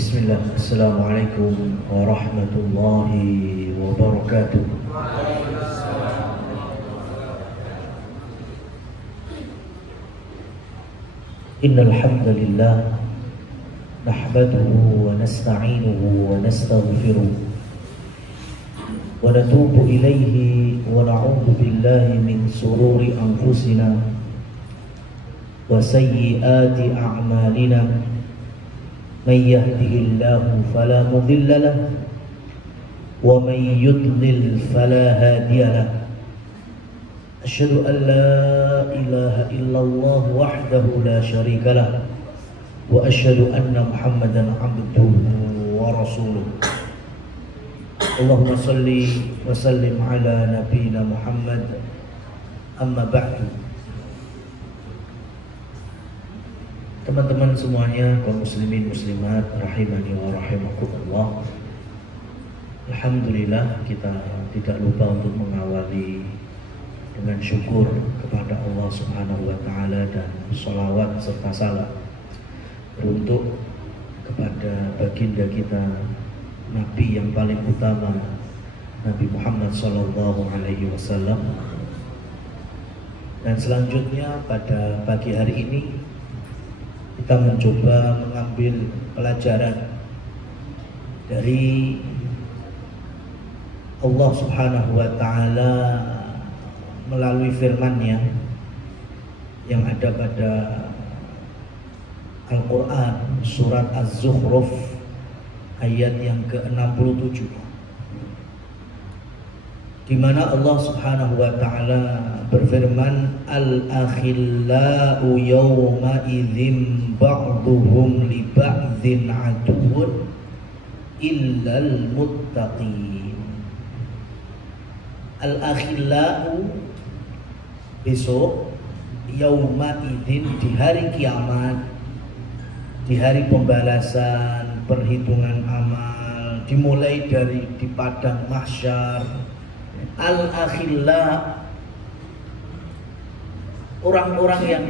Bismillah, Assalamualaikum warahmatullahi wabarakatuh. Innal hamdalillah nahmaduhu wa nasta'inuhu wa nastaghfiruh wa natubu ilayhi wa na'udzu billahi min sururi anfusina wa sayyiati a'malina. من يهده الله فلا مضل له ومن يضلل فلا هادي له أشهد أن لا إله إلا الله وحده لا شريك له وأشهد أن محمدا عبده ورسوله اللهم صل وسلم على نبينا محمد أما بعد. Teman-teman semuanya, kaum muslimin muslimat rahimani wa rahimakumullah. Alhamdulillah, kita tidak lupa untuk mengawali dengan syukur kepada Allah Subhanahu wa taala dan sholawat serta salam untuk kepada baginda kita, Nabi yang paling utama, Nabi Muhammad sallallahu alaihi wasallam. Dan selanjutnya pada pagi hari ini kita mencoba mengambil pelajaran dari Allah Subhanahu wa taala melalui firman-Nya yang ada pada Al-Qur'an surat Az-Zukhruf ayat yang ke-67, di mana Allah Subhanahu wa taala berfirman, al-akhillau yawma idzin ba'duhum li ba'dzin aduwwun illal muttaqin. Al-akhillau besok, yawma idzin di hari kiamat, di hari pembalasan, perhitungan amal, dimulai dari di padang mahsyar. Al-akhilla, orang-orang yang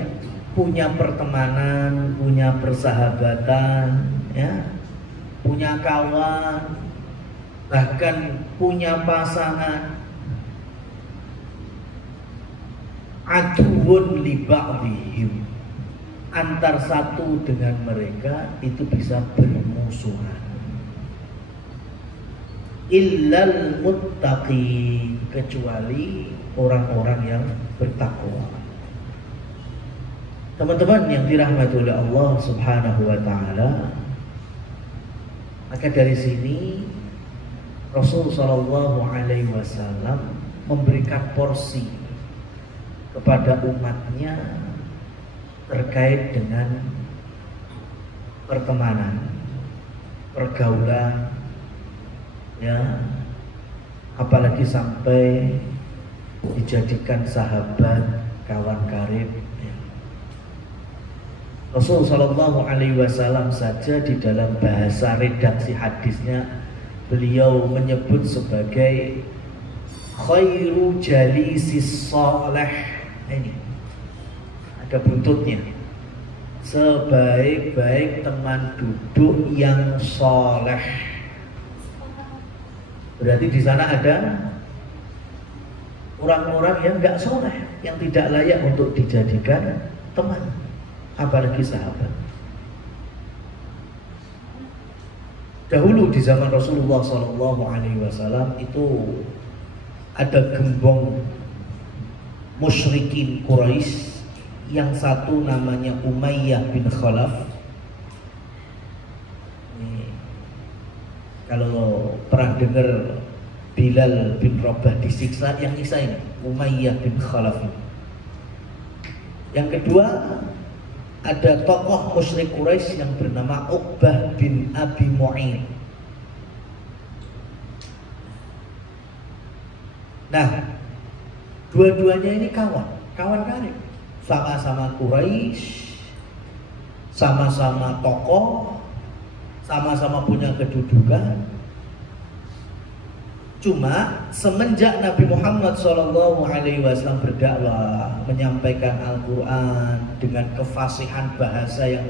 punya pertemanan, punya persahabatan, ya, punya kawan, bahkan punya pasangan. Aduun li ba'dihim, antar satu dengan mereka itu bisa bermusuhan. Illal muttaqin, kecuali orang-orang yang bertakwa. Teman-teman yang dirahmati oleh Allah Subhanahu wa taala, maka dari sini Rasul sallallahu alaihi wasallam memberikan porsi kepada umatnya terkait dengan pertemanan, pergaulan, ya, apalagi sampai dijadikan sahabat, kawan karib. Rasul Shallallahu Alaihi Wasallam saja di dalam bahasa redaksi hadisnya beliau menyebut sebagai khairu jalisis saleh. Ini ada buntutnya, sebaik-baik teman duduk yang soleh. Berarti di sana ada orang-orang yang nggak soleh, yang tidak layak untuk dijadikan teman, apalagi sahabat. Dahulu di zaman Rasulullah SAW itu ada gembong musyrikin Quraisy, yang satu namanya Umayyah bin Khalaf. Kalau pernah dengar Bilal bin Rabah disiksa, yang nyiksa ini Umayyah bin Khalaf. Yang kedua, ada tokoh musyrik Quraisy yang bernama Uqbah bin Abi Mu'in. Nah, dua-duanya ini kawan karib, sama-sama Quraisy, sama-sama tokoh, sama-sama punya kedudukan. Cuma semenjak Nabi Muhammad SAW berdakwah, menyampaikan Al-Quran dengan kefasihan bahasa yang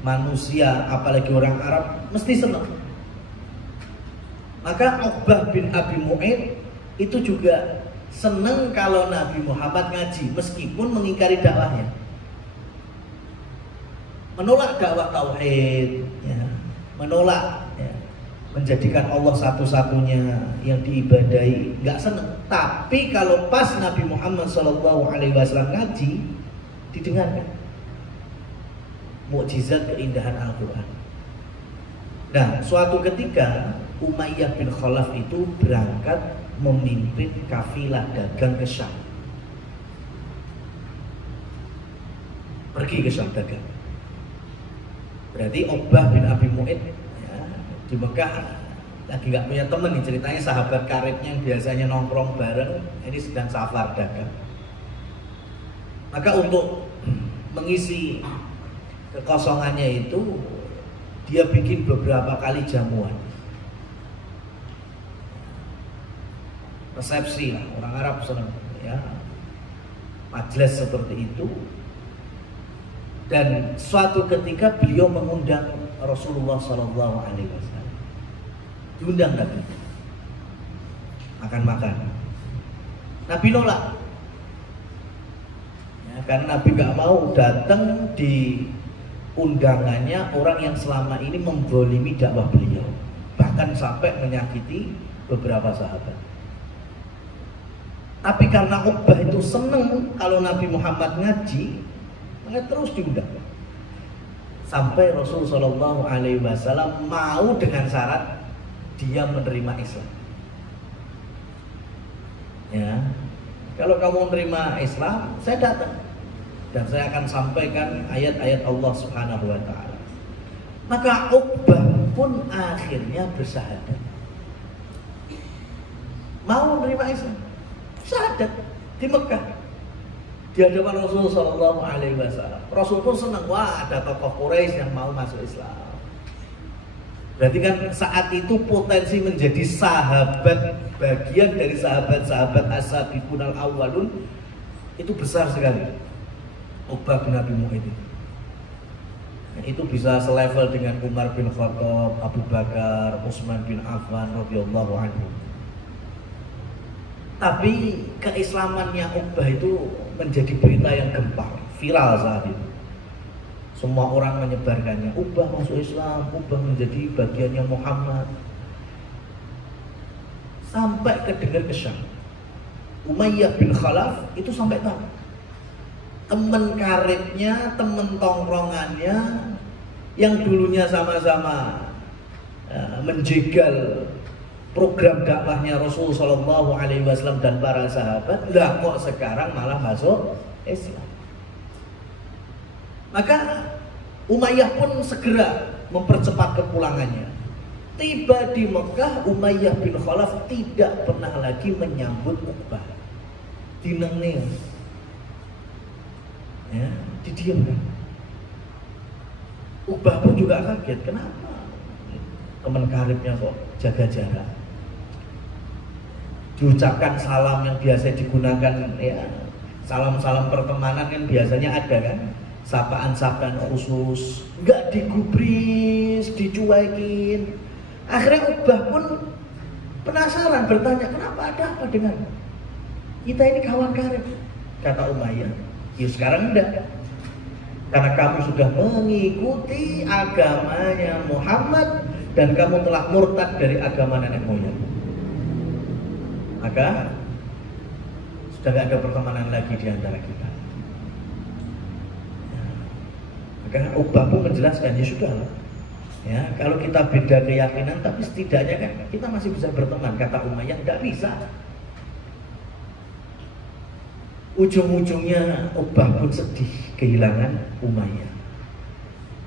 manusia, apalagi orang Arab, mesti senang. Maka Uqbah bin Abi Mu'aid itu juga senang kalau Nabi Muhammad ngaji, meskipun mengingkari dakwahnya, menolak dakwah tauhid, ya, menolak ya, menjadikan Allah satu-satunya yang diibadahi, nggak senang. Tapi kalau pas Nabi Muhammad SAW ngaji, didengarkan mukjizat keindahan Al-Quran. Nah, suatu ketika Umayyah bin Khalaf itu berangkat memimpin kafilah dagang ke Syam, pergi ke Syam dagang. Berarti Uqbah bin Abi Mu'aid ya, di Mekah lagi nggak punya teman nih, ceritanya sahabat karibnya yang biasanya nongkrong bareng ini sedang safar dagang. Maka untuk mengisi kekosongannya itu dia bikin beberapa kali jamuan, resepsi lah, orang Arab senang ya, majelis seperti itu. Dan suatu ketika beliau mengundang Rasulullah SAW, diundang Nabi makan-makan. Nabi nolak ya, karena Nabi gak mau datang di undangannya orang yang selama ini membolimi dakwah beliau, bahkan sampai menyakiti beberapa sahabat. Tapi karena Uqbah itu seneng kalau Nabi Muhammad ngaji, maka terus diundang. Sampai Rasul SAW mau dengan syarat dia menerima Islam. Ya, kalau kamu menerima Islam, saya datang dan saya akan sampaikan ayat-ayat Allah Subhanahu wa Ta'ala. Maka Uqbah pun akhirnya bersyahadat, mau menerima Islam, syahadat di Mekah di hadapan Rasul Sallallahu Alaihi Wasallam. Rasul pun senang, wah ada tokoh Quraisy yang mau masuk Islam. Berarti kan saat itu potensi menjadi sahabat, bagian dari sahabat-sahabat as-sabiqun al-awwalun itu besar sekali. Uqbah bin Abi Mu'aid itu bisa selevel dengan Umar bin Khattab, Abu Bakar, Utsman bin Affan radhiyallahu anhu. Tapi keislamannya Uqbah itu menjadi berita yang gempar, viral saat itu. Semua orang menyebarkannya, Uqbah masuk Islam, Uqbah menjadi bagiannya Muhammad. Sampai kedengar ke Syam. Umayyah bin Khalaf itu sampai tahu. Teman karibnya, teman tongkrongannya yang dulunya sama-sama menjegal program dakwahnya Rasul Sallallahu Alaihi Wasallam dan para sahabat, lah kok sekarang malah masuk Islam. Maka Umayyah pun segera mempercepat kepulangannya. Tiba di Mekah, Umayyah bin Khalaf tidak pernah lagi menyambut Uqbah, dinengning, ya, didiamkan. Uqbah pun juga kaget, kenapa teman karibnya kok jaga jarak. Diucapkan salam yang biasa digunakan, ya, salam-salam pertemanan kan biasanya ada kan, sapaan-sapaan khusus, nggak digubris, dicuekin. Akhirnya Uqbah pun penasaran, bertanya, kenapa, ada apa dengan kita ini kawan karib? Kata Umayyah, ya sekarang enggak, karena kamu sudah mengikuti agamanya Muhammad dan kamu telah murtad dari agama nenek moyang. Maka sudah tidak ada pertemanan lagi di antara kita. Maka Uqbah pun menjelaskan, ya sudah, ya kalau kita beda keyakinan, tapi setidaknya kan kita masih bisa berteman. Kata Umayyah, tidak bisa. Ujung-ujungnya Uqbah pun sedih kehilangan Umayyah.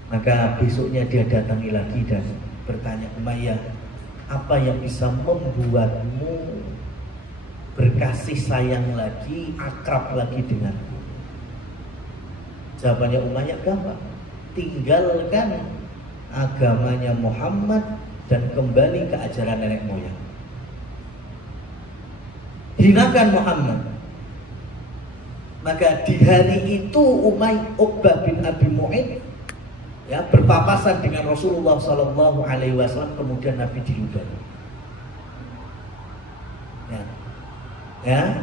Maka besoknya dia datangi lagi dan bertanya, Umayyah, apa yang bisa membuatmu berkasih sayang lagi, akrab lagi denganku? Jawabannya Umayyah gampang, tinggalkan agamanya Muhammad dan kembali ke ajaran nenek moyang. Hinakan Muhammad. Maka di hari itu Uqbah bin Abi Mu'aid ya, berpapasan dengan Rasulullah Sallallahu Alaihi Wasallam, kemudian Nabi diludahi. Ya,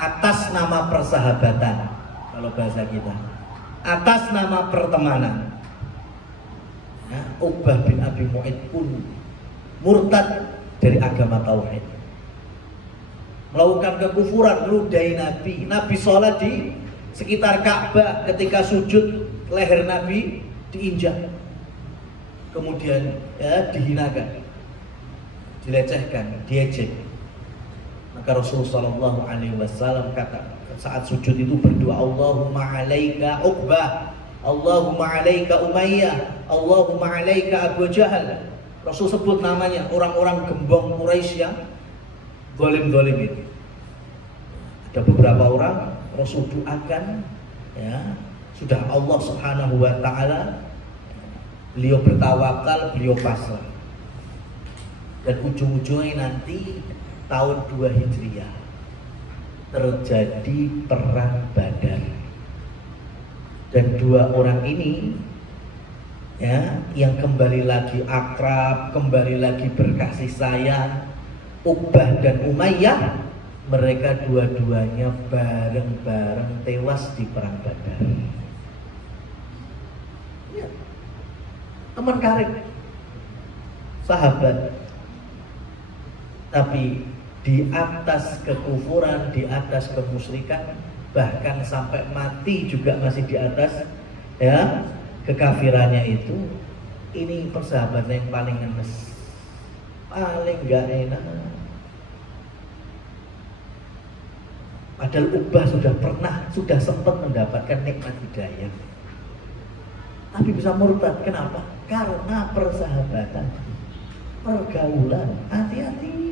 atas nama persahabatan, kalau bahasa kita, atas nama pertemanan, ya, Uqbah bin Abi Mu'ayth pun murtad dari agama tauhid, melakukan kekufuran, meludahi Nabi. Nabi sholat di sekitar Ka'bah, ketika sujud leher Nabi diinjak, kemudian ya dihinakan, dilecehkan, diejek. Maka Rasulullah Shallallahu Alaihi Wasallam kata saat sujud itu berdoa, Allahumma alaika Uqbah, Allahumma alaika Umayyah, Allahumma alaika Abu Jahal. Rasul sebut namanya orang-orang gembong Quraisy yang zalim-zalim itu. Ada beberapa orang Rasul doakan, ya, sudah Allah Subhanahu wa taala, beliau bertawakal, beliau pasrah. Dan ujung-ujungnya nanti tahun 2 Hijriah terjadi perang Badar. Dan dua orang ini, ya, yang kembali lagi akrab, kembali lagi berkasih sayang, Uqbah dan Umayyah, mereka dua-duanya bareng-bareng tewas di perang Badar. Ya, teman karib, sahabat, tapi di atas kekufuran, di atas kemusyrikan, bahkan sampai mati juga masih di atas, ya, kekafirannya itu. Ini persahabatan yang paling ngenes, paling gak enak. Padahal Uqbah sudah sempat mendapatkan nikmat hidayah, tapi bisa murtad. Kenapa? Karena persahabatan, pergaulan. Hati-hati.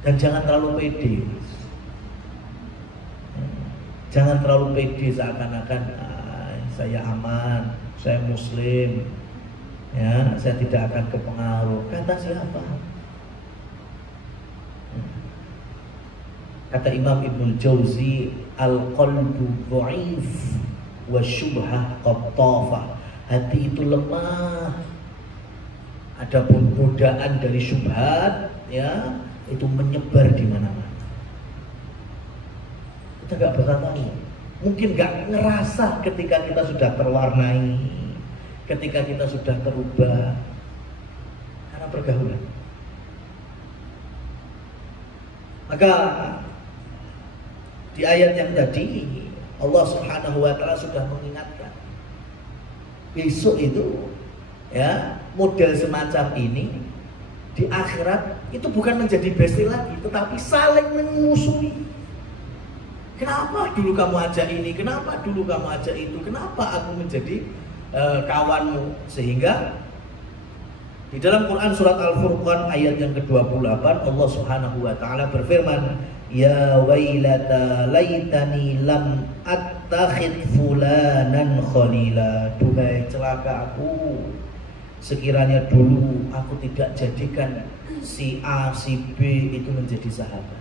Dan jangan terlalu pede. Jangan terlalu pede seakan-akan saya aman, saya muslim, ya, saya tidak akan kepengaruh. Kata siapa? Kata Imam Ibnul Jauzi, al-qalbu dhaif wa syubhah qattafah. Hati itu lemah, adapun godaan dari syubhat, ya, itu menyebar di mana-mana. Kita nggak pernah tahu, mungkin nggak ngerasa ketika kita sudah terwarnai, ketika kita sudah terubah karena pergaulan. Maka di ayat yang tadi Allah Subhanahu wa taala sudah mengingatkan, besok itu, ya, model semacam ini di akhirat itu bukan menjadi bestie lagi, tetapi saling memusuhi. Kenapa dulu kamu ajak ini? Kenapa dulu kamu ajak itu? Kenapa aku menjadi kawanmu? Sehingga di dalam Quran surat Al-Furqan ayat yang ke-28 Allah Subhanahu wa taala berfirman, ya wailata laitani lam attakhid fulanan khalila. Duhai celaka aku, sekiranya dulu aku tidak jadikan si A, si B itu menjadi sahabat.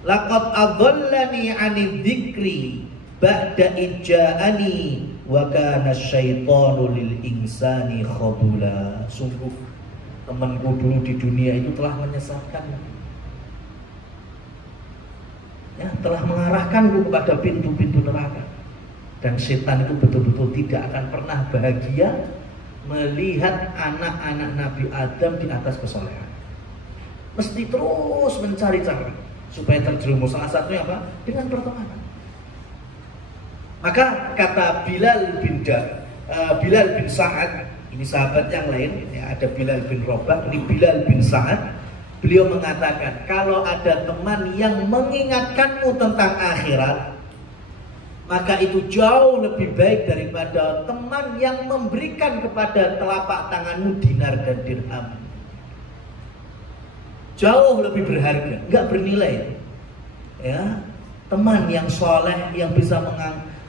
Laqad adallani 'anil dzikri ba'da ijja'ani wa kana syaitanu lil insani khadula. Sungguh temanku dulu di dunia itu telah menyesatkan, ya, telah mengarahkanku kepada pintu-pintu neraka. Dan setan itu betul-betul tidak akan pernah bahagia melihat anak-anak Nabi Adam di atas kesolehan. Mesti terus mencari cara supaya terjerumus. Salah satunya apa? Dengan pertemanan. Maka kata Bilal bin Sa'ad, ini sahabat yang lain, ya, ada Bilal bin Rabah, ini Bilal bin Sa'ad. Beliau mengatakan, kalau ada teman yang mengingatkanmu tentang akhirat, maka itu jauh lebih baik daripada teman yang memberikan kepada telapak tanganmu dinar dan dirham. Jauh lebih berharga, nggak bernilai. Ya, teman yang soleh yang bisa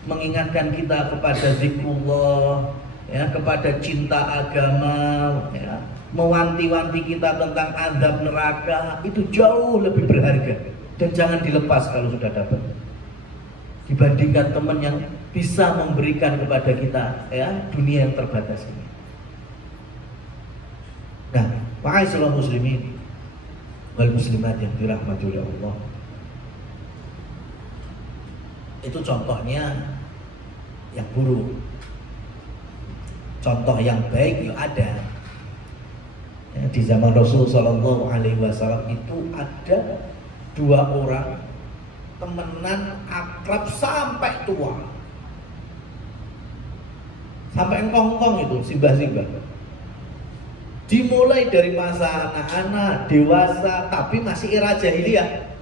mengingatkan kita kepada zikrullah, ya, kepada cinta agama, ya, mewanti-wanti kita tentang azab neraka, itu jauh lebih berharga Dan jangan dilepas kalau sudah dapat. Dibandingkan teman yang bisa memberikan kepada kita ya dunia yang terbatas ini. Nah, ma'asyiral muslimin wal muslimat yang dirahmati oleh Allah. Itu contohnya yang buruk. Contoh yang baik ya ada. Ya, di zaman Rasul Shallallahu Alaihi Wasallam itu ada 2 orang temenan akrab sampai tua, sampai engkong-engkong itu simbah-simbah. Dimulai dari masa anak-anak, dewasa, tapi masih era jahiliyah,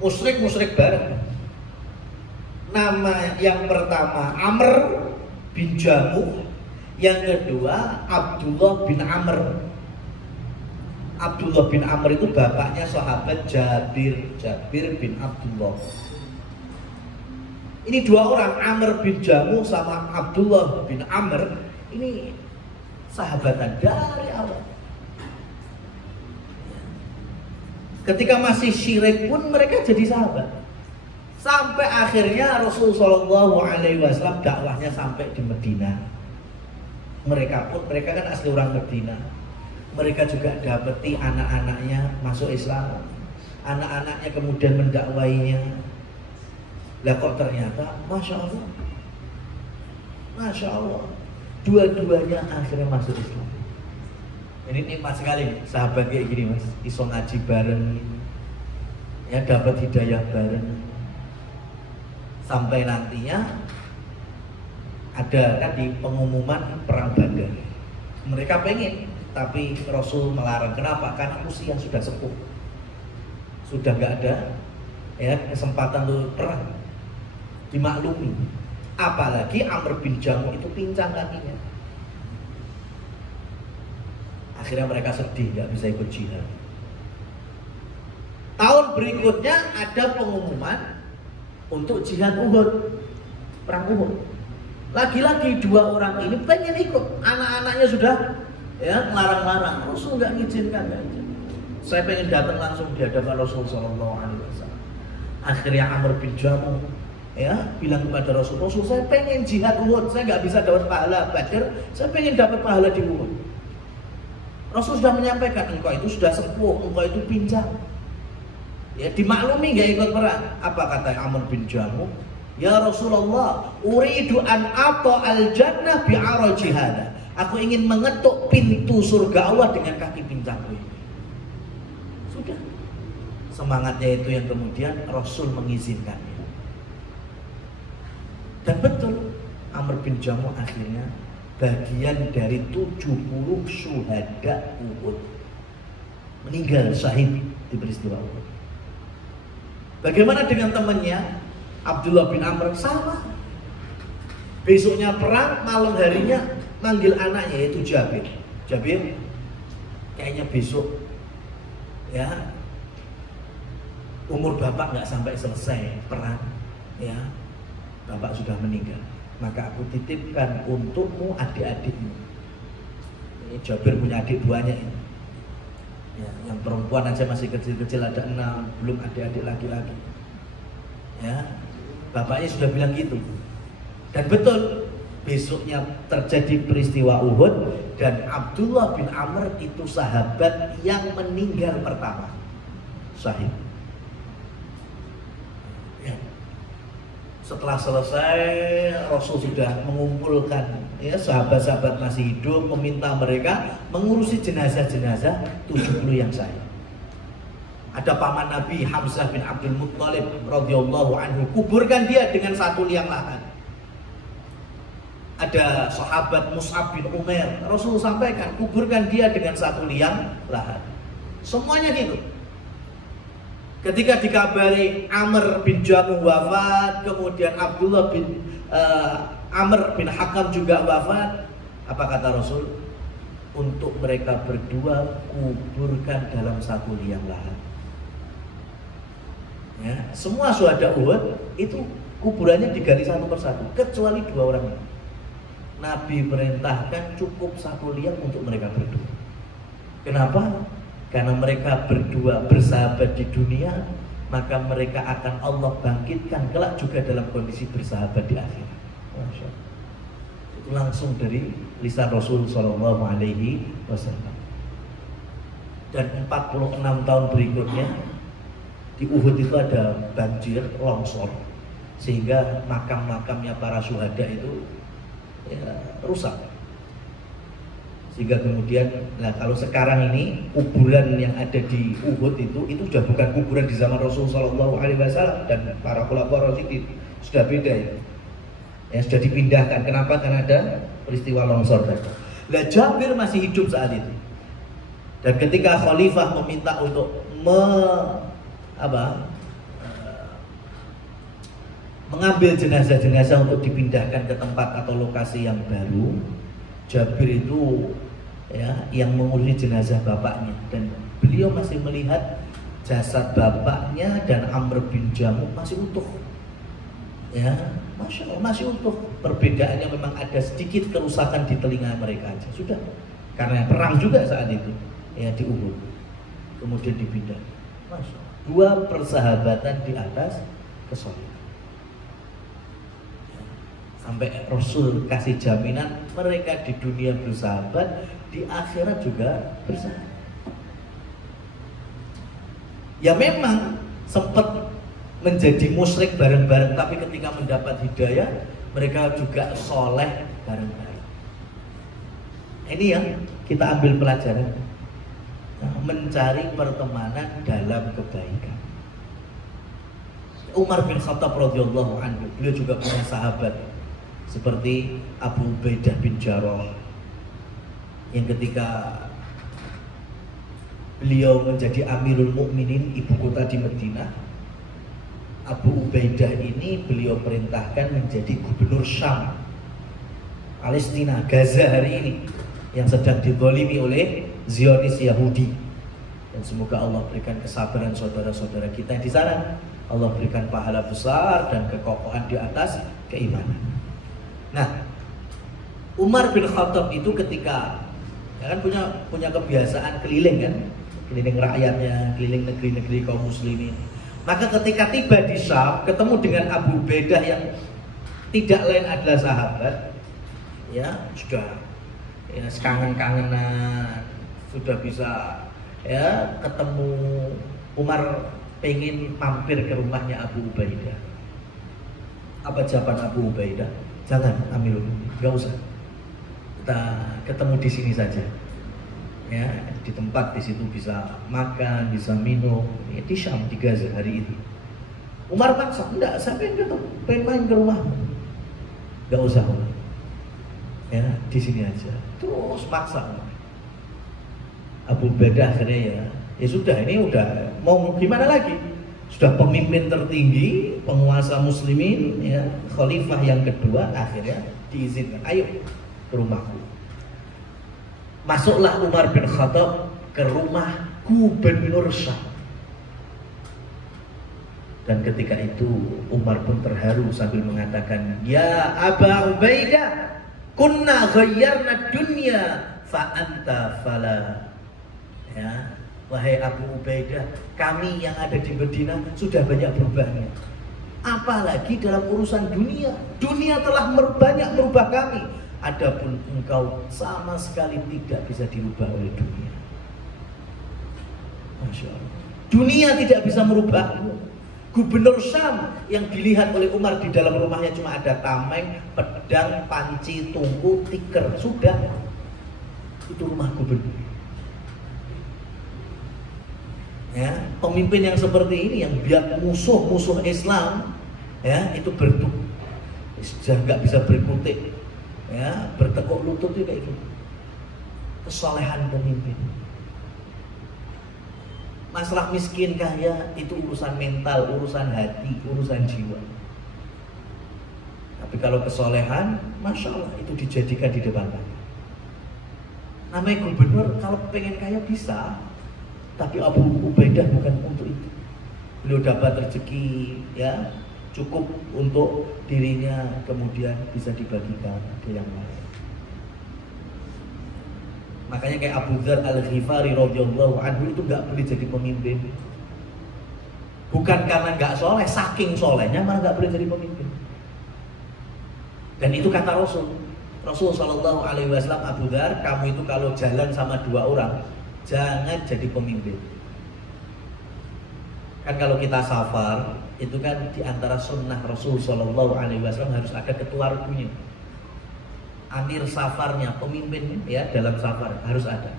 musyrik bareng. Nama yang pertama Amr bin Jamuh, yang kedua Abdullah bin Amr. Abdullah bin Amr itu bapaknya sahabat Jabir bin Abdullah. Ini 2 orang, Amr bin Jamuh sama Abdullah bin Amr, ini sahabatan dari awal. Ketika masih syirik pun mereka jadi sahabat. Sampai akhirnya Rasulullah Shallallahu Alaihi Wasallam dakwahnya sampai di Medina. Mereka kan asli orang Medina. Mereka juga dapati anak-anaknya masuk Islam. Anak-anaknya kemudian mendakwainya. Lah kok ternyata Masya Allah, Masya Allah, dua-duanya akhirnya masuk Islam. Ini nikmat sekali sahabat kayak gini mas, iso ngaji bareng, ya dapat hidayah bareng. Sampai nantinya ada tadi pengumuman perang Badar. Mereka pengen, tapi Rasul melarang. Kenapa? Karena usia sudah sepuh, sudah nggak ada ya kesempatan untuk perang. Dimaklumi. Apalagi Amr bin Jamuh itu pincang kakinya. Akhirnya mereka sedih, nggak bisa ikut jihad. Tahun berikutnya ada pengumuman untuk jihad Uhud, perang Uhud. Lagi-lagi 2 orang ini pengen ikut, anak-anaknya sudah ya larang-larang. Rasul nggak ngizinkan, Saya pengen datang langsung di hadapan Rasul Sallallahu Alaihi Wasallam. Akhirnya Amr bin Jamuh ya bilang kepada Rasul, saya pengen jihad Uhud, saya nggak bisa dapat pahala Badar, saya pengen dapat pahala di Uhud. Rasul sudah menyampaikan, engkau itu sudah sepuh, engkau itu pincang. Ya dimaklumi nggak ikut perang. Apa kata Amr bin Jamuh? Ya Rasulullah, uridu an ata al jannah bi'araji hada. Aku ingin mengetuk pintu surga Allah dengan kaki pincangku ini. Sudah. Semangatnya itu yang kemudian Rasul mengizinkannya. Dan betul, Amr bin Jamuh akhirnya bagian dari 70 syuhada Uhud, meninggal syahid di peristiwa Uhud. Bagaimana dengan temannya Abdullah bin Amr? Sama. Besoknya perang, malam harinya manggil anaknya yaitu Jabir. Jabir, kayaknya besok ya umur bapak nggak sampai selesai perang, ya bapak sudah meninggal. Maka aku titipkan untukmu adik-adikmu. Ini Jabir punya adik 2-nya ini. Ya, yang perempuan aja masih kecil-kecil ada 6, belum adik-adik laki-laki. Ya, bapaknya sudah bilang gitu. Dan betul, besoknya terjadi peristiwa Uhud dan Abdullah bin Amr itu sahabat yang meninggal pertama, syahid. Ya. Setelah selesai, Rasul sudah mengumpulkan ya sahabat-sahabat masih hidup, meminta mereka mengurusi jenazah-jenazah 70 yang syahid. Ada paman Nabi Hamzah bin Abdul Muttalib radhiyallahu anhu, kuburkan dia dengan 1 liang lahan. Ada sahabat Mus'ab bin Umair, Rasul sampaikan kuburkan dia dengan 1 liang lahan. Semuanya gitu. Ketika dikabari Amr bin Jamuh wafat, kemudian Abdullah bin Amr bin Hakam juga wafat, apa kata Rasul? Untuk mereka berdua kuburkan dalam 1 liang lahan. Ya, semua syuhada Uhud itu kuburannya digali satu persatu, kecuali 2 orang ini. Nabi perintahkan cukup 1 liang untuk mereka berdua. Kenapa? Karena mereka berdua bersahabat di dunia, maka mereka akan Allah bangkitkan kelak juga dalam kondisi bersahabat di akhirat. Masya Allah. Itu langsung dari lisan Rasul Shallallahu Alaihi Wasallam. Dan 46 tahun berikutnya di Uhud itu ada banjir, longsor, sehingga makam-makamnya para syuhada itu ya, rusak. Sehingga kemudian, nah kalau sekarang ini kuburan yang ada di Uhud itu sudah bukan kuburan di zaman Rasul Shallallahu Alaihi Wasallam dan para khulafaur rasyidin, sudah beda ya. Sudah dipindahkan. Kenapa? Karena ada peristiwa longsor tadi. Nah, Jabir masih hidup saat itu. Dan ketika khalifah meminta untuk mengambil jenazah-jenazah untuk dipindahkan ke tempat atau lokasi yang baru, Jabir itu ya yang mengurusi jenazah bapaknya, dan beliau masih melihat jasad bapaknya dan Amr bin Jamuh masih utuh. Ya, Masya Allah, masih utuh. Perbedaannya memang ada sedikit kerusakan di telinga mereka aja. Sudah, karena perang juga saat itu ya di Uhud. Kemudian dipindah. Masya Allah. Dua persahabatan di atas kesolehan. Sampai Rasul kasih jaminan mereka di dunia bersahabat, di akhirat juga bersahabat. Ya memang sempat menjadi musyrik bareng-bareng, tapi ketika mendapat hidayah mereka juga soleh bareng-bareng. Ini yang kita ambil pelajaran, mencari pertemanan dalam kebaikan. Umar bin Khattab radhiyallahu anhu, beliau juga punya sahabat seperti Abu Ubaidah bin Jarrah, yang ketika beliau menjadi Amirul Mukminin ibu kota di Madinah, Abu Ubaidah ini beliau perintahkan menjadi gubernur Syam, Palestina, Gaza hari ini, yang sedang dizalimi oleh Zionis Yahudi. Dan semoga Allah berikan kesabaran saudara-saudara kita di sana. Allah berikan pahala besar dan kekokohan di atas keimanan. Nah, Umar bin Khattab itu ketika ya kan punya kebiasaan keliling kan, keliling rakyatnya, keliling negeri-negeri kaum muslimin. Maka ketika tiba di Syam, ketemu dengan Abu Ubaidah yang tidak lain adalah sahabat, ya sudah ya sekangen-kangenan, sudah bisa ya ketemu. Umar pengen mampir ke rumahnya Abu Ubaidah. Apa jawaban Abu Ubaidah? Jangan, Amirul, nggak usah. Kita ketemu di sini saja. Ya, di tempat di situ bisa makan, bisa minum. Ya, di Syam, di Gaza hari itu. Umar paksa, enggak, saya pengen main ke rumah. Nggak usah, Umar. Ya, di sini aja. Terus paksa Umar. Abu Ubaidah akhirnya ya sudah, ini udah mau gimana lagi? Sudah pemimpin tertinggi, penguasa muslimin, ya, khalifah yang kedua, akhirnya diizinkan, ayo ke rumahku. Masuklah Umar bin Khattab ke rumah gubernur Syam. Dan ketika itu Umar pun terharu sambil mengatakan, ya Aba Ubaidah, kunna ghayyarna dunya fa anta fala. Ya, wahai Abu Ubaidah, kami yang ada di Madinah sudah banyak berubahnya. Apalagi dalam urusan dunia, dunia telah banyak merubah kami. Adapun engkau sama sekali tidak bisa dirubah oleh dunia. Masya Allah. Dunia tidak bisa merubahmu. Gubernur Syam yang dilihat oleh Umar di dalam rumahnya cuma ada tameng, pedang, panci, tungku, tikar. Sudah. Itu rumah gubernur. Ya, pemimpin yang seperti ini yang biar musuh Islam ya itu sudah nggak bisa berkutik, ya bertekuk lutut itu kayak gitu. Kesolehan pemimpin. Masalah miskin kaya itu urusan mental, urusan hati, urusan jiwa. Tapi kalau kesolehan, masya Allah itu dijadikan di depan mata. Namanya gubernur, kalau pengen kaya bisa. Tapi Abu Ubaidah bukan untuk itu. Beliau dapat rezeki ya cukup untuk dirinya, kemudian bisa dibagikan ke yang lain. Makanya kayak Abu Dzar Al-Ghifari radhiyallahu anhu itu nggak boleh jadi pemimpin. Bukan karena nggak soleh, saking solehnya malah nggak boleh jadi pemimpin. Dan itu kata Rasul Shallallahu Alaihi Wasallam, Abu Dzar, kamu itu kalau jalan sama dua orang, jangan jadi pemimpin. Kan kalau kita safar, itu kan diantara sunnah Rasul Shallallahu Alaihi Wasallam harus ada ketua rukunya, amir safarnya, pemimpin ya dalam safar harus ada.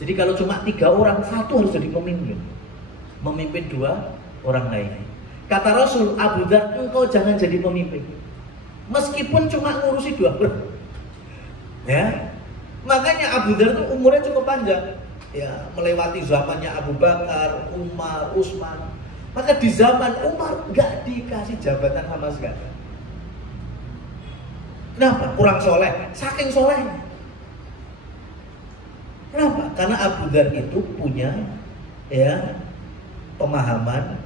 Jadi kalau cuma 3 orang, satu harus jadi pemimpin, memimpin 2 orang lain. Kata Rasul, Abu Dzar, engkau jangan jadi pemimpin, meskipun cuma ngurusi 2 orang. Ya, makanya Abu Dzar itu umurnya cukup panjang, ya melewati zamannya Abu Bakar, Umar, Utsman. Maka di zaman Umar nggak dikasih jabatan sama sekali. Kenapa? Kurang soleh, saking solehnya. Kenapa? Karena Abu Dzar itu punya ya pemahaman,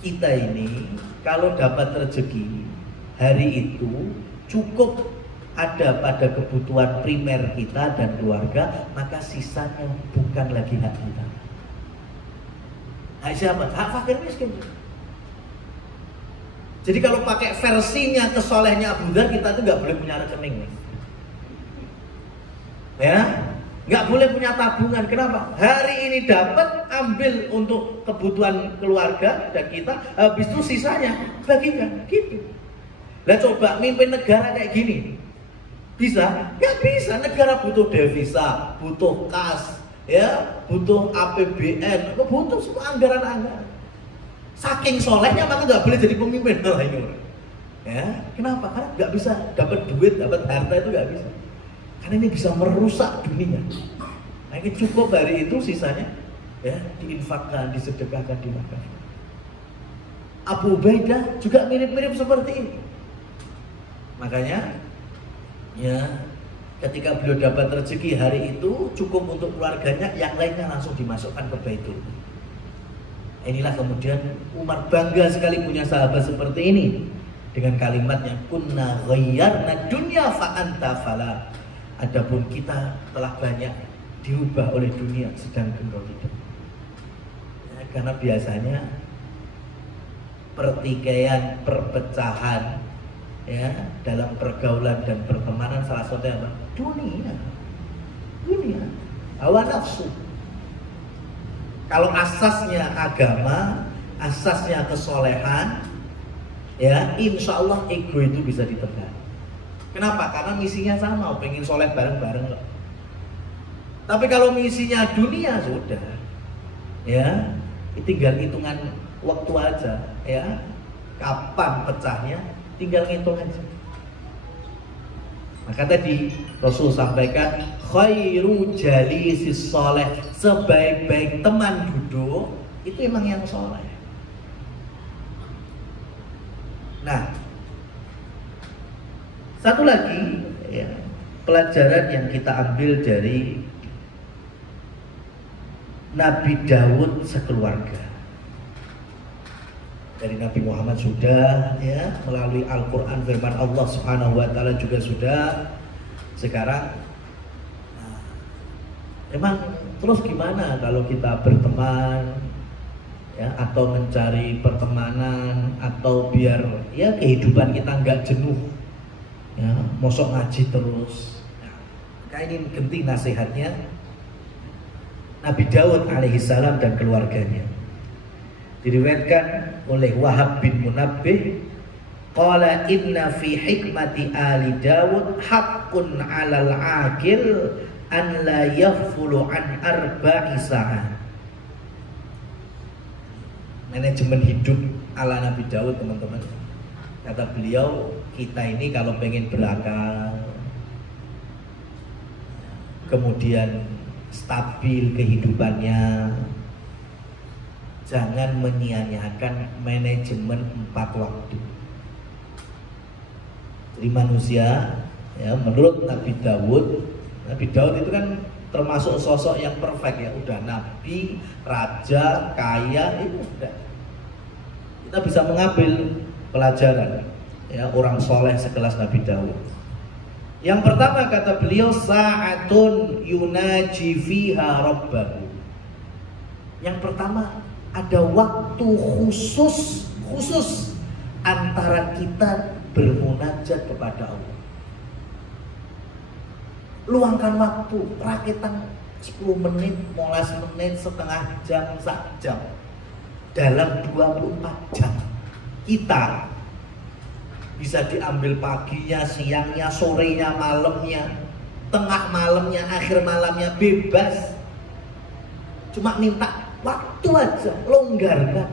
kita ini kalau dapat rezeki hari itu cukup ada pada kebutuhan primer kita dan keluarga, maka sisanya bukan lagi hak kita. Hak siapa? Hak fakir miskin. Jadi kalau pakai versinya kesolehnya Abu Dzar, kita tuh nggak boleh punya rekening, ya, nggak boleh punya tabungan. Kenapa? Hari ini dapat, ambil untuk kebutuhan keluarga dan kita, habis itu sisanya bagikan, gitu. Nah coba mimpin negara kayak gini, bisa? Nggak bisa. Negara butuh devisa, butuh kas, ya, butuh APBN, butuh semua anggaran-anggaran. Saking solehnya maka nggak boleh jadi pemimpin lah ini orang. Ya, kenapa? Karena nggak bisa dapat duit, dapat harta itu nggak bisa. Karena ini bisa merusak dunia. Nah ini cukup dari itu, sisanya ya diinfakkan, disedekahkan, dimakan. Abu Ubaidah juga mirip-mirip seperti ini. Makanya ya ketika beliau dapat rezeki hari itu cukup untuk keluarganya, yang lainnya langsung dimasukkan ke Baitul. Inilah kemudian Umar bangga sekali punya sahabat seperti ini dengan kalimatnya, kunna ghayyarna dunya fa anta fala. Adapun kita telah banyak diubah oleh dunia sedangkan kau hidup. Ya, karena biasanya pertikaian, perpecahan ya dalam pergaulan dan pertemanan salah satunya apa? Dunia, hawa nafsu. Kalau asasnya agama, asasnya kesolehan, ya insya Allah ego itu bisa ditekan. Kenapa? Karena misinya sama, pengen soleh bareng-bareng loh. Tapi kalau misinya dunia sudah, ya tinggal hitungan waktu aja, ya kapan pecahnya, tinggal ngitung aja. Maka tadi Rasul sampaikan, khairu jalisis soleh, sebaik-baik teman duduk itu emang yang soleh. Nah, satu lagi ya, pelajaran yang kita ambil dari Nabi Daud sekeluarga. Dari Nabi Muhammad sudah, ya, melalui Al-Quran firman Allah Subhanahu wa Ta'ala juga sudah. Sekarang emang terus gimana kalau kita berteman, ya, atau mencari pertemanan, atau biar ya kehidupan kita nggak jenuh, ya, mosok ngaji terus. Nah, ini genting nasihatnya Nabi Daud alaihissalam dan keluarganya. Diriwayatkan oleh Wahab bin Munabbih, qala inna fi hikmati ali Daud haqqun 'alal 'aqil an la yaghfulu an arba'i sa'ah. Manajemen hidup ala Nabi Daud, teman-teman. Kata beliau, kita ini kalau pengen berakal, kemudian stabil kehidupannya, jangan menyia-nyiakan manajemen 4 waktu. Jadi manusia, ya, menurut Nabi Daud itu kan termasuk sosok yang perfect, ya, udah nabi, raja, kaya, itu udah. Kita bisa mengambil pelajaran, ya, orang soleh sekelas Nabi Daud. Yang pertama kata beliau, sa'atun yunaji fiha rabbahu. Yang pertama, ada waktu khusus antara kita bermunajat kepada Allah. Luangkan waktu, rakitan 10 menit, 15 menit, setengah jam, 1 jam. Dalam 24 jam kita bisa diambil paginya, siangnya, sorenya, malamnya, tengah malamnya, akhir malamnya, bebas. Cuma minta waktu aja, longgarkan.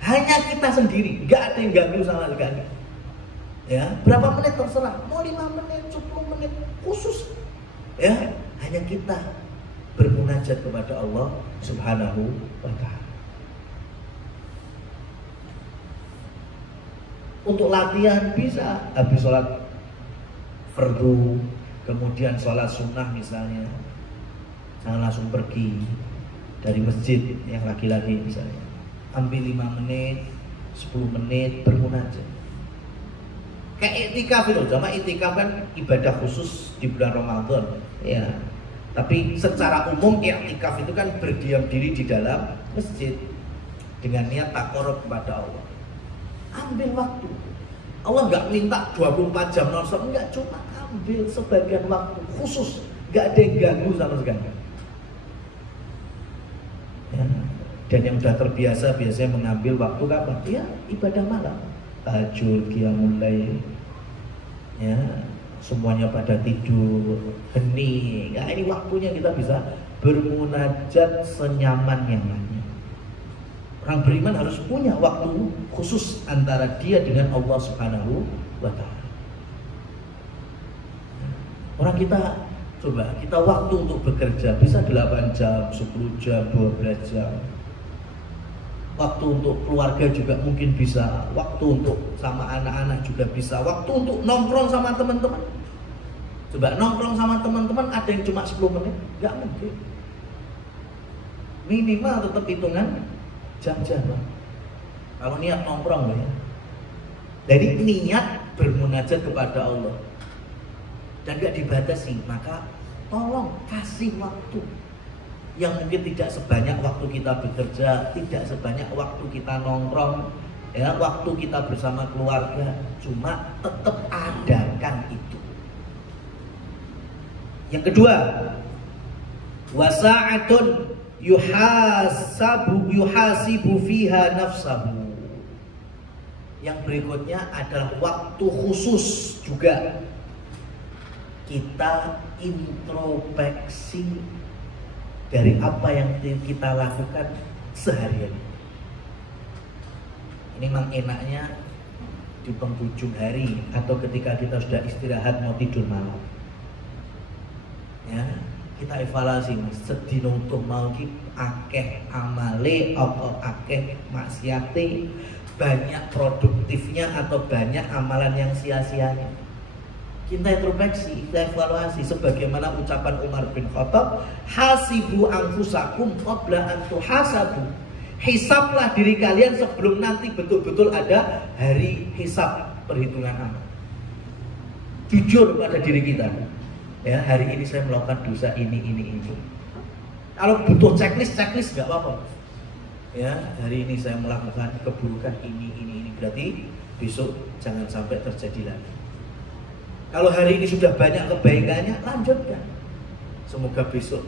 Hanya kita sendiri, gak ada yang ganggu sama sekali. Ya, berapa menit terserah, mau 5 menit, 10 menit, khusus. Ya, hanya kita bermunajat kepada Allah Subhanahu wa ta'ala. Untuk latihan bisa habis sholat fardu, kemudian sholat sunnah misalnya, jangan langsung pergi dari masjid yang laki-laki misalnya, ambil 5 menit, 10 menit bermunajat. Kayak iktikaf itu, sama iktikaf kan ibadah khusus di bulan Ramadan, ya. Tapi secara umum iktikaf itu kan berdiam diri di dalam masjid dengan niat taqarrub kepada Allah. Ambil waktu. Allah nggak minta 24 jam nonstop, enggak, cuma ambil sebagian waktu khusus, nggak ada yang ganggu sama sekali. Ya. Dan yang sudah terbiasa biasanya mengambil waktu kapan? Ya, ibadah malam, tahajud, qiyamul lail. Ya, semuanya pada tidur, hening. Ya, ini waktunya kita bisa bermunajat senyaman-nyamannya. Orang beriman harus punya waktu khusus antara dia dengan Allah Subhanahu wa ta'ala. Orang kita, coba kita waktu untuk bekerja bisa 8 jam, 10 jam, 12 jam. Waktu untuk keluarga juga mungkin bisa, waktu untuk sama anak-anak juga bisa, waktu untuk nongkrong sama teman-teman. Coba nongkrong sama teman-teman ada yang cuma 10 menit, nggak mungkin. Minimal tetap hitungan jam-jam. Kalau niat nongkrong ya. Jadi niat bermunajat kepada Allah dan gak dibatasi, maka tolong kasih waktu yang mungkin tidak sebanyak waktu kita bekerja, tidak sebanyak waktu kita nongkrong, ya, waktu kita bersama keluarga, cuma tetap adakan itu. Yang kedua, wasa'atun yuhasibu fiha nafsahu. Yang berikutnya adalah waktu khusus juga kita introspeksi dari apa yang kita lakukan seharian. Ini memang enaknya di penghujung hari atau ketika kita sudah istirahat mau tidur malam. Ya, kita evaluasi mas, sedina utuh mau ki akeh amale apa akeh maksiate, banyak produktifnya atau banyak amalan yang sia-sianya. Kita introspeksi, kita evaluasi sebagaimana ucapan Umar bin Khattab, hasibu anfusakum qabla an tuhasabu. Hisablah diri kalian sebelum nanti betul-betul ada hari hisab, perhitungan amal. Jujur pada diri kita. Ya, hari ini saya melakukan dosa ini. Kalau butuh checklist nggak apa-apa. Ya, hari ini saya melakukan keburukan ini. Berarti besok jangan sampai terjadi lagi. Kalau hari ini sudah banyak kebaikannya, lanjutkan. Semoga besok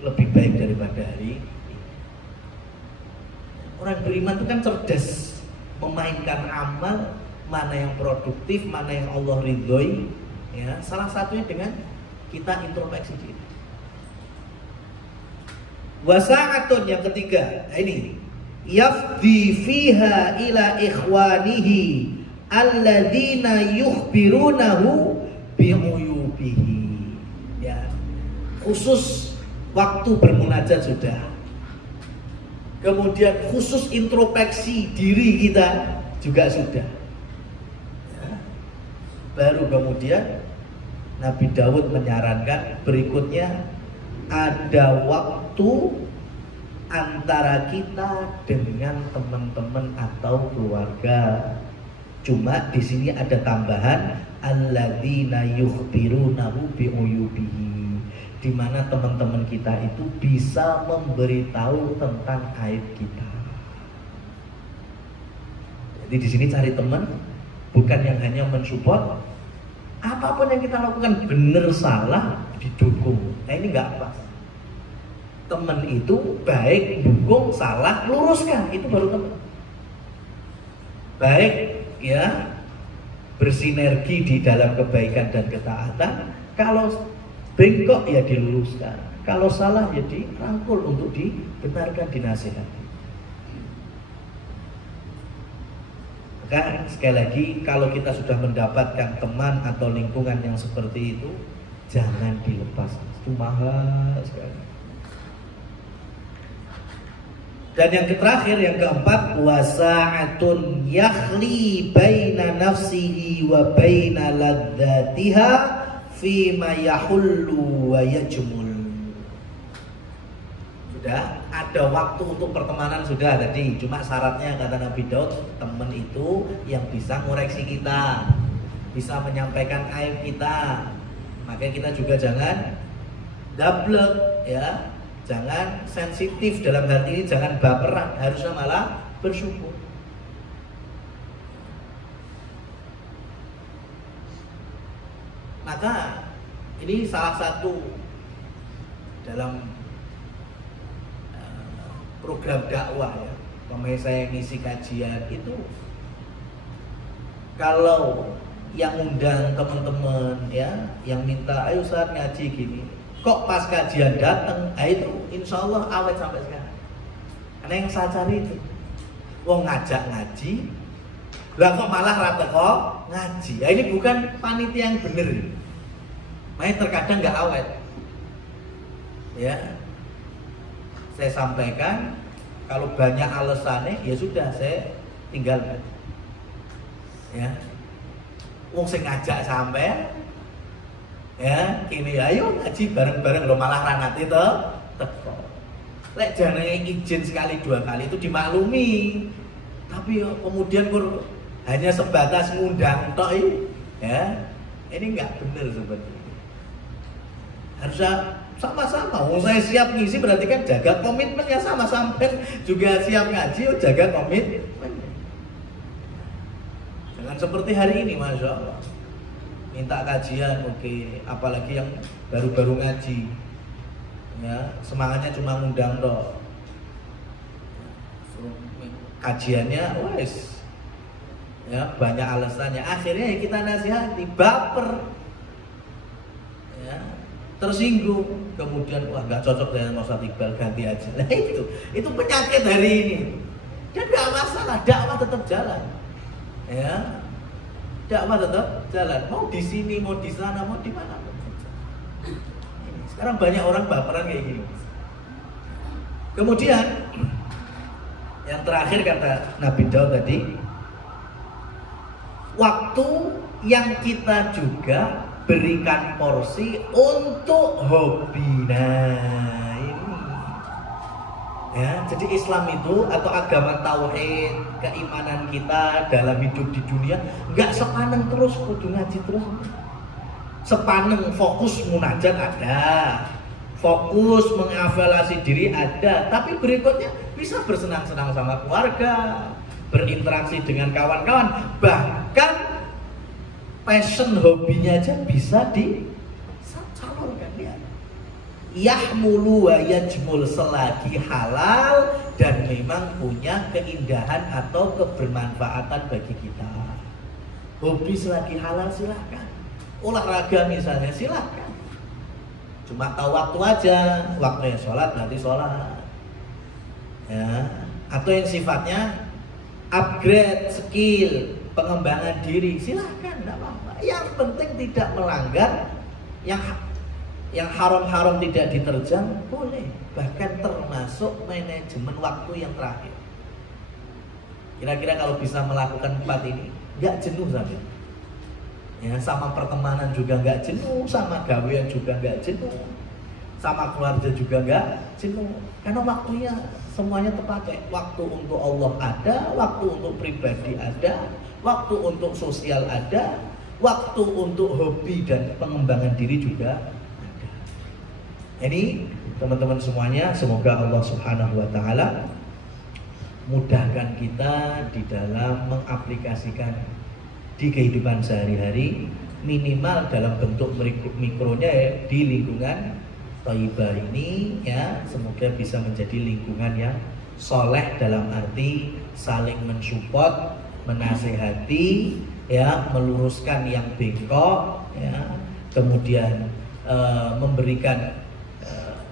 lebih baik daripada hari ini. Orang beriman itu kan cerdas, memainkan amal, mana yang produktif, mana yang Allah ridhoi. Ya, salah satunya dengan kita introspeksi diri. Wasa'atun yang ketiga, ini yafdi fiha ila ikhwanihi alladzina yukhbirunahu bi'uyubihi. Ya, khusus waktu bermunajat sudah. Kemudian khusus introspeksi diri kita juga sudah. Ya. Baru kemudian Nabi Daud menyarankan berikutnya ada waktu antara kita dengan teman-teman atau keluarga. Cuma di sini ada tambahan alladzina yukhbirunahu bi'uyubihi, di mana teman-teman kita itu bisa memberitahu tentang aib kita. Jadi di sini cari teman bukan yang hanya mensupport. Apapun yang kita lakukan benar salah didukung. Nah ini nggak pas. Teman itu baik dukung, salah luruskan, itu baru teman. Baik ya bersinergi di dalam kebaikan dan ketaatan. Kalau bengkok ya diluruskan. Kalau salah ya dirangkul untuk dibenarkan, dinasihati. Maka sekali lagi kalau kita sudah mendapatkan teman atau lingkungan yang seperti itu, jangan dilepas. Itu mahal sekali. Dan yang terakhir, yang keempat, wasa'atun yakhli baina nafsihi wa baina ladzatiha fima yahullu wa yajmul. Sudah ada waktu untuk pertemanan, sudah tadi. Cuma syaratnya kata Nabi Daud, teman itu yang bisa ngoreksi kita, bisa menyampaikan aib kita. Makanya kita juga jangan double ya, jangan sensitif dalam hal ini, jangan baperan, harusnya malah bersyukur. Maka ini salah satu dalam program dakwah ya. Kemarin saya ngisi kajian itu, kalau yang undang teman-teman ya, yang minta ayo saat ngaji gini, kok pas kajian datang, itu insya Allah awet sampai sekarang. Karena yang saya cari itu, wong ngajak ngaji, lah kok malah rata kok ngaji. Ya, ini bukan panitia yang bener. Makanya terkadang nggak awet. Ya, saya sampaikan, kalau banyak alasannya ya sudah saya tinggalkan. Ya, wong sing ngajak sampai ya kini ayo ngaji bareng-bareng, lo malah rangat itu teko. Lek jangan izin sekali dua kali itu dimaklumi, tapi kemudian hanya sebatas ngundang tok ya, ini nggak benar sebenarnya. Harusnya sama-sama. Saya siap ngisi berarti kan jaga komitmennya sama, sampai juga siap ngaji, jaga komitmen. Jangan seperti hari ini, masya Allah. Minta kajian, oke. Apalagi yang baru-baru ngaji, ya semangatnya cuma ngundang dong. Kajiannya, wes, ya banyak alasannya. Akhirnya ya kita nasihati, baper, ya tersinggung, kemudian wah nggak cocok dengan Ustaz Iqbal, ganti aja. Nah itu penyakit hari ini. Dan nggak masalah, dakwah tetap jalan. Ya, dakwah tetap jalan. Mau di sini, mau di sana, mau di mana. Sekarang banyak orang baperan kayak gini. Kemudian yang terakhir kata Nabi Daud tadi, waktu yang kita juga berikan porsi untuk hobi. Nah ini ya, jadi Islam itu atau agama tauhid, keimanan kita dalam hidup di dunia nggak sepaneng terus kudu ngaji terus. Sepaneng fokus munajat ada, fokus mengevaluasi diri ada, tapi berikutnya bisa bersenang-senang sama keluarga, berinteraksi dengan kawan-kawan, bahkan passion hobinya aja bisa dicalonkan ya. Yahmulu wa yajmul, selagi halal dan memang punya keindahan atau kebermanfaatan bagi kita. Hobi selagi halal silahkan. Olahraga misalnya silahkan. Cuma tahu waktu aja, waktunya sholat nanti sholat. Ya. Atau yang sifatnya upgrade skill, pengembangan diri, silahkan, tidak apa-apa. Yang penting tidak melanggar, yang haram-haram tidak diterjang, boleh. Bahkan termasuk manajemen waktu yang terakhir. Kira-kira kalau bisa melakukan 4 ini, nggak jenuh sampai. Ya, sama pertemanan juga nggak jenuh, sama gawean juga nggak jenuh, sama keluarga juga nggak jenuh. Karena waktunya semuanya terpakai. Waktu untuk Allah ada, waktu untuk pribadi ada, waktu untuk sosial ada, waktu untuk hobi dan pengembangan diri juga ada. Ini teman-teman semuanya, semoga Allah Subhanahu wa taala mudahkan kita di dalam mengaplikasikan di kehidupan sehari-hari, minimal dalam bentuk mikronya ya, di lingkungan thayyibah ini ya, semoga bisa menjadi lingkungan yang soleh dalam arti saling mensupport, menasehati ya, meluruskan yang bengkok ya, kemudian memberikan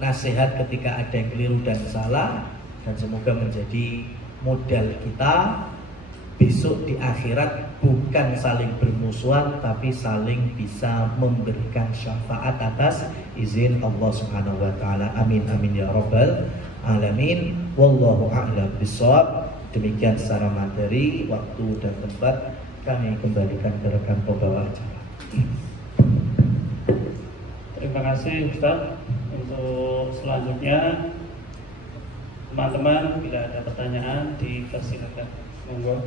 nasihat ketika ada yang keliru dan salah, dan semoga menjadi modal kita besok di akhirat, bukan saling bermusuhan tapi saling bisa memberikan syafaat atas izin Allah Subhanahu wa taala. Amin amin ya rabbal alamin. Wallahu a'lam bishawab. Demikian secara materi, waktu dan tempat kami kembalikan ke rekan pembawa acara. Terima kasih Ustaz. Untuk selanjutnya teman-teman bila ada pertanyaan dipersilakan, monggo.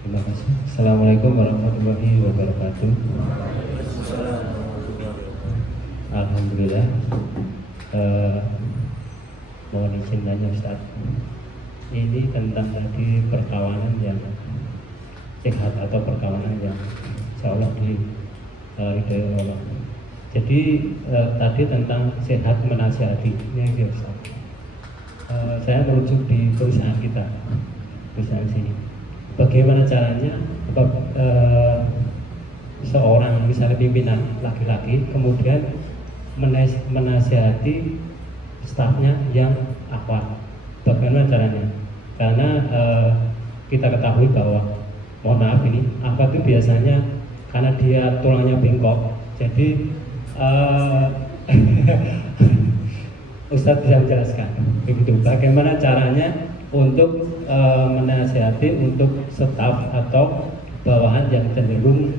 Terima kasih. Assalamualaikum warahmatullahi wabarakatuh. Alhamdulillah. Mohon izin nanya Ustaz. Ini tentang tadi perkawanan yang sehat atau perkawanan yang insya Allah diridhoi Allah. Jadi tadi tentang sehat menasihati ini biasa. Saya merujuk di perusahaan kita, perusahaan sini. Bagaimana caranya seorang misalnya pimpinan laki-laki kemudian menasihati stafnya yang akhwat? Bagaimana caranya? Karena kita ketahui bahwa, mohon maaf ini, apa itu biasanya karena dia tulangnya bengkok, jadi Ustadz bisa menjelaskan begitu. Bagaimana caranya untuk menasihati untuk staf atau bawahan yang cenderung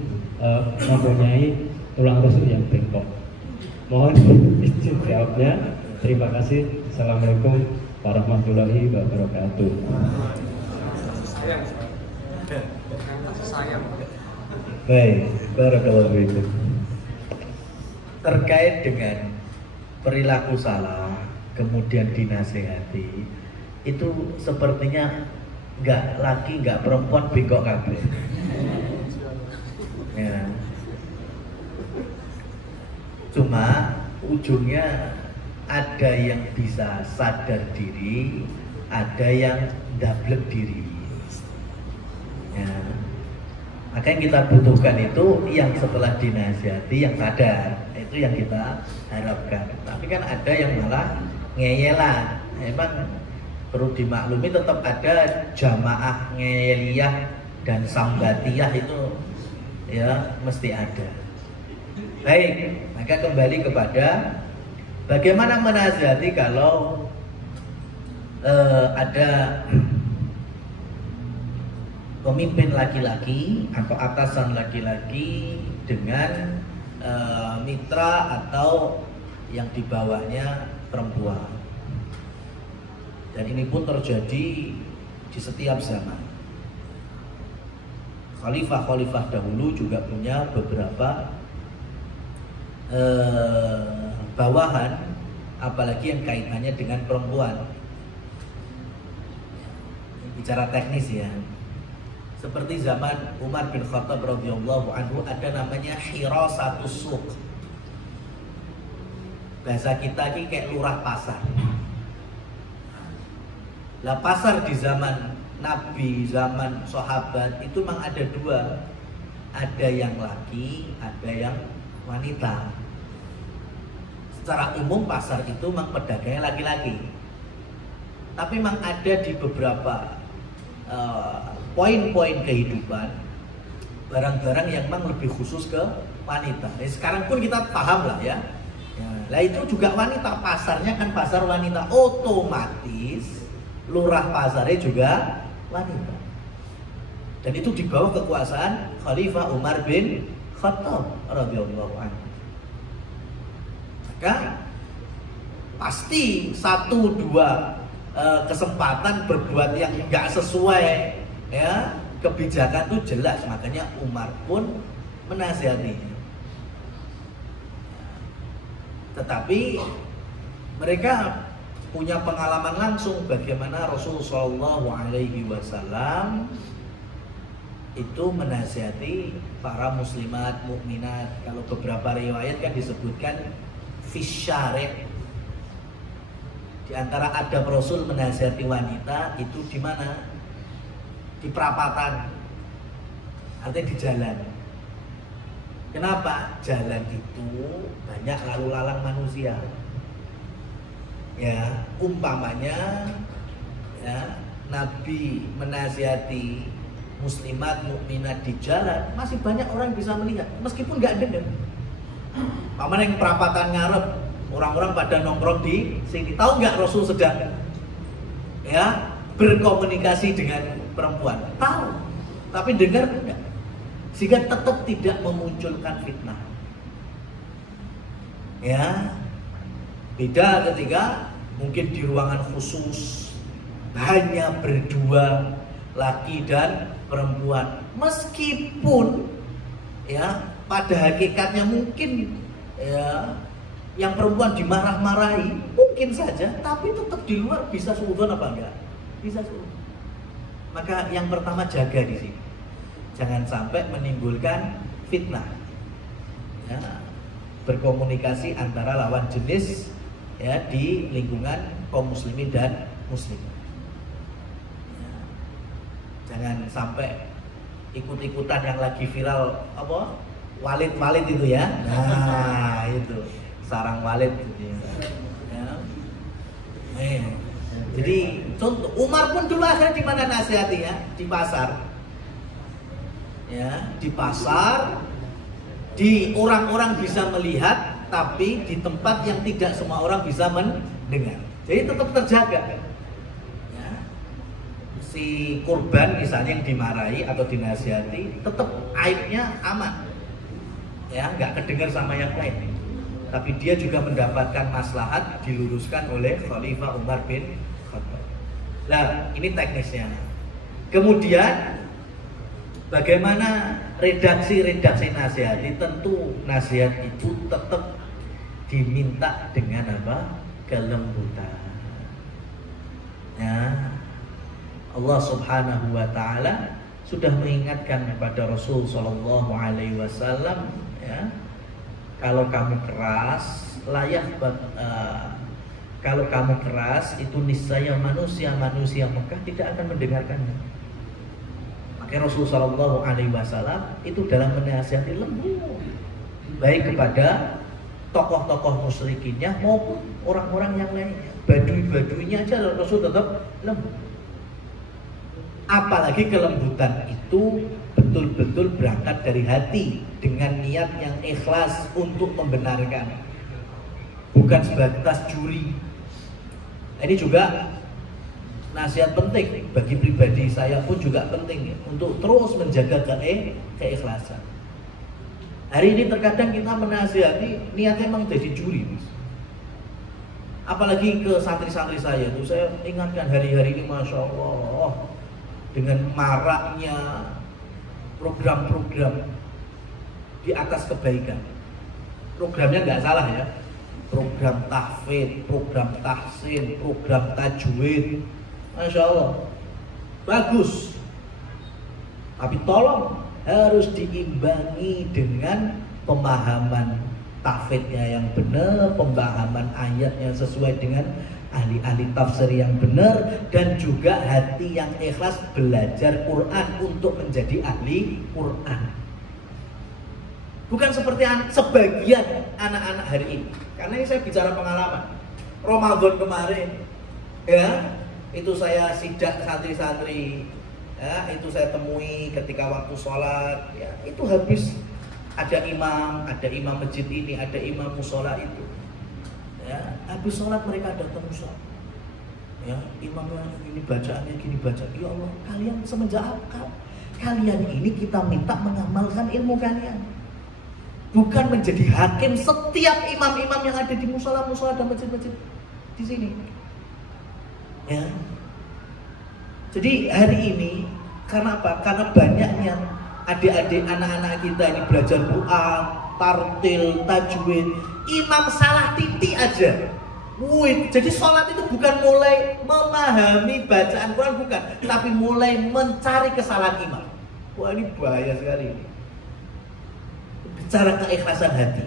mempunyai tulang rusuk yang bengkok? Mohon izin jawabnya. Terima kasih. Assalamualaikum warahmatullahi wabarakatuh. Baik, barakallahu fiikum. Terkait dengan perilaku salah kemudian dinasehati, itu sepertinya nggak laki nggak perempuan bengkok kabeh. Ya. Cuma ujungnya ada yang bisa sadar diri, ada yang ndablek diri. Ya. Maka yang kita butuhkan itu yang setelah dinasihati yang sadar, itu yang kita harapkan. Tapi kan ada yang malah ngeyelan. Emang perlu dimaklumi tetap ada jamaah ngeyeliyah dan sambatiyah itu ya mesti ada. Baik, maka kembali kepada bagaimana menasihati kalau ada pemimpin laki-laki atau atasan laki-laki dengan mitra atau yang di bawahnya perempuan. Dan ini pun terjadi di setiap zaman. Khalifah-khalifah dahulu juga punya beberapa bawahan, apalagi yang kaitannya dengan perempuan. Bicara teknis ya. Seperti zaman Umar bin Khattab radhiyallahu anhu ada namanya hirasatus suq. Bahasa kita ini kayak lurah pasar. Lah pasar di zaman Nabi, zaman sahabat itu memang ada dua. Ada yang laki, ada yang wanita. Secara umum pasar itu memang pedagangnya laki-laki. Tapi memang ada di beberapa poin-poin kehidupan barang-barang yang memang lebih khusus ke wanita. Sekarang pun kita paham lah ya. Nah itu juga wanita, pasarnya kan pasar wanita, otomatis lurah pasarnya juga wanita. Dan itu di bawah kekuasaan Khalifah Umar bin Khattab radhiyallahu anhu. Maka pasti satu dua kesempatan berbuat yang nggak sesuai ya kebijakan itu jelas, makanya Umar pun menasihati. tetapi mereka punya pengalaman langsung bagaimana Rasulullah SAW itu menasihati para muslimat, mukminat. Kalau beberapa riwayat kan disebutkan fisyari'. Di antara adab Rasul menasihati wanita itu di mana? Di perapatan. Artinya di jalan. Kenapa? Jalan itu banyak lalu lalang manusia. Ya, umpamanya ya, Nabi menasihati muslimat, mukminat di jalan, masih banyak orang bisa melihat meskipun nggak dengar. Paman yang perapatan ngarep, orang-orang pada nongkrong di sini, tahu nggak Rasul sedang ya berkomunikasi dengan perempuan? Tahu, tapi dengar enggak, sehingga tetap tidak memunculkan fitnah. Ya, beda ketika mungkin di ruangan khusus hanya berdua, laki dan perempuan, meskipun ya pada hakikatnya mungkin ya yang perempuan dimarah-marahi mungkin saja, tapi tetap di luar bisa suudzon apa enggak? Bisa suudzon. Maka yang pertama jaga di sini, jangan sampai menimbulkan fitnah. Ya, berkomunikasi antara lawan jenis ya di lingkungan kaum muslimin dan muslimat. Jangan sampai ikut-ikutan yang lagi viral apa? Walid itu ya. Nah, itu sarang walid gitu ya. Jadi contoh Umar pun dulu akhirnya di mana nasihatnya? Di pasar. Ya, di pasar, di orang-orang bisa melihat, tapi di tempat yang tidak semua orang bisa mendengar. Jadi tetap terjaga. Si korban misalnya yang dimarahi atau dinasihati, tetap aibnya aman, ya nggak kedengar sama yang lain, tapi dia juga mendapatkan maslahat diluruskan oleh Khalifah Umar bin Khattab. Nah, ini teknisnya. Kemudian bagaimana redaksi nasihati? Tentu nasihat itu tetap diminta dengan apa? Kelembutan. Ya. Allah Subhanahu wa taala sudah mengingatkan kepada Rasul sallallahu alaihi wasallam ya, kalau kamu keras kalau kamu keras itu niscaya manusia Mekah tidak akan mendengarkannya. Maka Rasul sallallahu alaihi wasallam itu dalam menasihati lembut baik kepada tokoh-tokoh musyrikinnya maupun orang-orang yang lainnya. Badui-baduinya aja Rasul tetap lembut. Apalagi kelembutan itu betul-betul berangkat dari hati dengan niat yang ikhlas untuk membenarkan, bukan sebatas juri. Ini juga nasihat penting bagi pribadi saya pun juga penting ya, untuk terus menjaga keikhlasan. Hari ini terkadang kita menasihati niatnya memang jadi juri, mas. Apalagi ke santri-santri saya itu saya ingatkan hari-hari ini, masya Allah, dengan maraknya program-program di atas kebaikan. Programnya nggak salah ya, program tahfidz, program tahsin, program tajwid, masya Allah bagus. Tapi tolong harus diimbangi dengan pemahaman tahfidznya yang benar, pemahaman ayatnya sesuai dengan ahli-ahli tafsir yang benar, dan juga hati yang ikhlas belajar Quran untuk menjadi ahli Quran. Bukan seperti sebagian anak-anak hari ini. Karena ini saya bicara pengalaman. Ramadan kemarin, ya, itu saya sidak santri-santri, ya, itu saya temui ketika waktu sholat, ya, itu habis ada imam masjid ini, ada imam musola itu. Ya, habis sholat mereka datang sholat. Ya, imamnya ini bacaannya gini baca. Ya Allah, kalian semenjak kalian ini kita minta mengamalkan ilmu kalian, bukan menjadi hakim setiap imam-imam yang ada di musola dan masjid-masjid di sini. Ya. Jadi hari ini karena apa? Karena banyaknya adik-adik anak-anak kita ini belajar Quran, tartil, tajwid, imam salah titik aja. Wih, jadi sholat itu bukan mulai memahami bacaan Quran, bukan, tapi mulai mencari kesalahan imam. Wah, ini bahaya sekali ini. Bicara keikhlasan hati.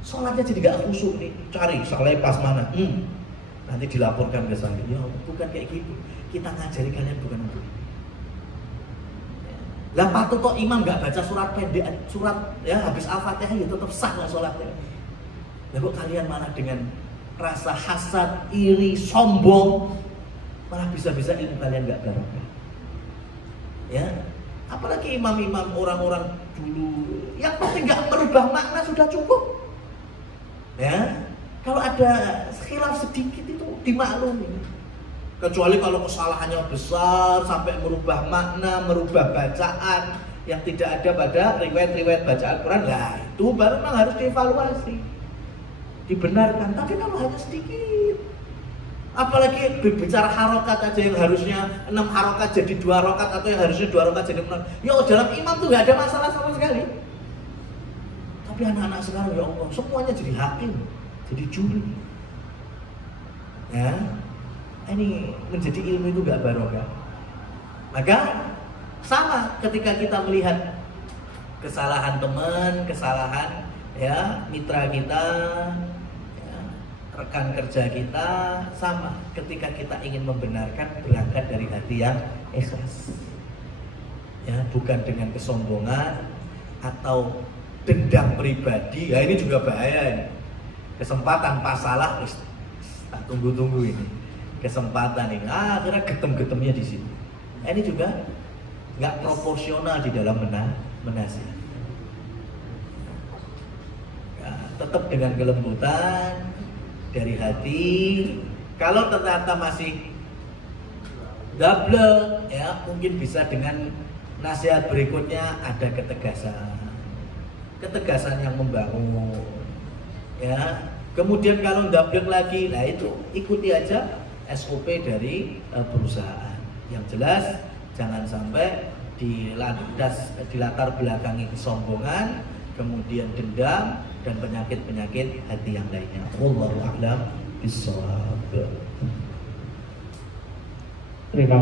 Sholatnya jadi gak khusyuk nih, cari salahnya pas mana. Nanti dilaporkan ke saya. Ya, bukan kayak gitu. Kita ngajari kalian bukan untuk itu. Lah patut toh imam gak baca surat pendek, surat ya habis Al-Fatihah ya tetap sah nggak sholatnya. Lah kok kalian malah dengan rasa hasad, iri, sombong, malah bisa-bisa ilmu kalian gak barokah. Ya, apalagi imam-imam orang-orang dulu, yang penting gak merubah makna sudah cukup. Ya, kalau ada khilaf sedikit itu dimaklumi. Kecuali kalau kesalahannya besar sampai merubah makna, merubah bacaan yang tidak ada pada riwayat-riwayat bacaan Quran, lah itu baru memang harus dievaluasi, dibenarkan. Tapi kalau hanya sedikit, apalagi bicara harokat aja yang harusnya 6 harokat jadi 2 harokat, atau yang harusnya 2 harokat jadi 6, ya dalam imam tuh gak ada masalah sama sekali. Tapi anak-anak sekarang ya Allah semuanya jadi hakim, jadi juri. Ya, ini menjadi ilmu itu gak barokah. Maka sama ketika kita melihat kesalahan teman, kesalahan ya mitra kita, ya, rekan kerja kita, sama ketika kita ingin membenarkan, berangkat dari hati yang ikhlas. Ya, bukan dengan kesombongan atau dendam pribadi. Ya, ini juga bahaya ini. Kesempatan pas salah, tunggu-tunggu ini. Kesempatan ini, akhirnya getem-getemnya di sini. Ini juga nggak proporsional di dalam menasihat. Ya, tetap dengan kelembutan dari hati. Kalau ternyata masih double, ya mungkin bisa dengan nasihat berikutnya ada ketegasan yang membangun. Ya, kemudian kalau double lagi, nah itu ikuti aja SOP dari perusahaan. Yang jelas jangan sampai dilatar belakangi kesombongan, kemudian dendam dan penyakit-penyakit hati yang lainnya. Wallahu a'lam bishawab. Terima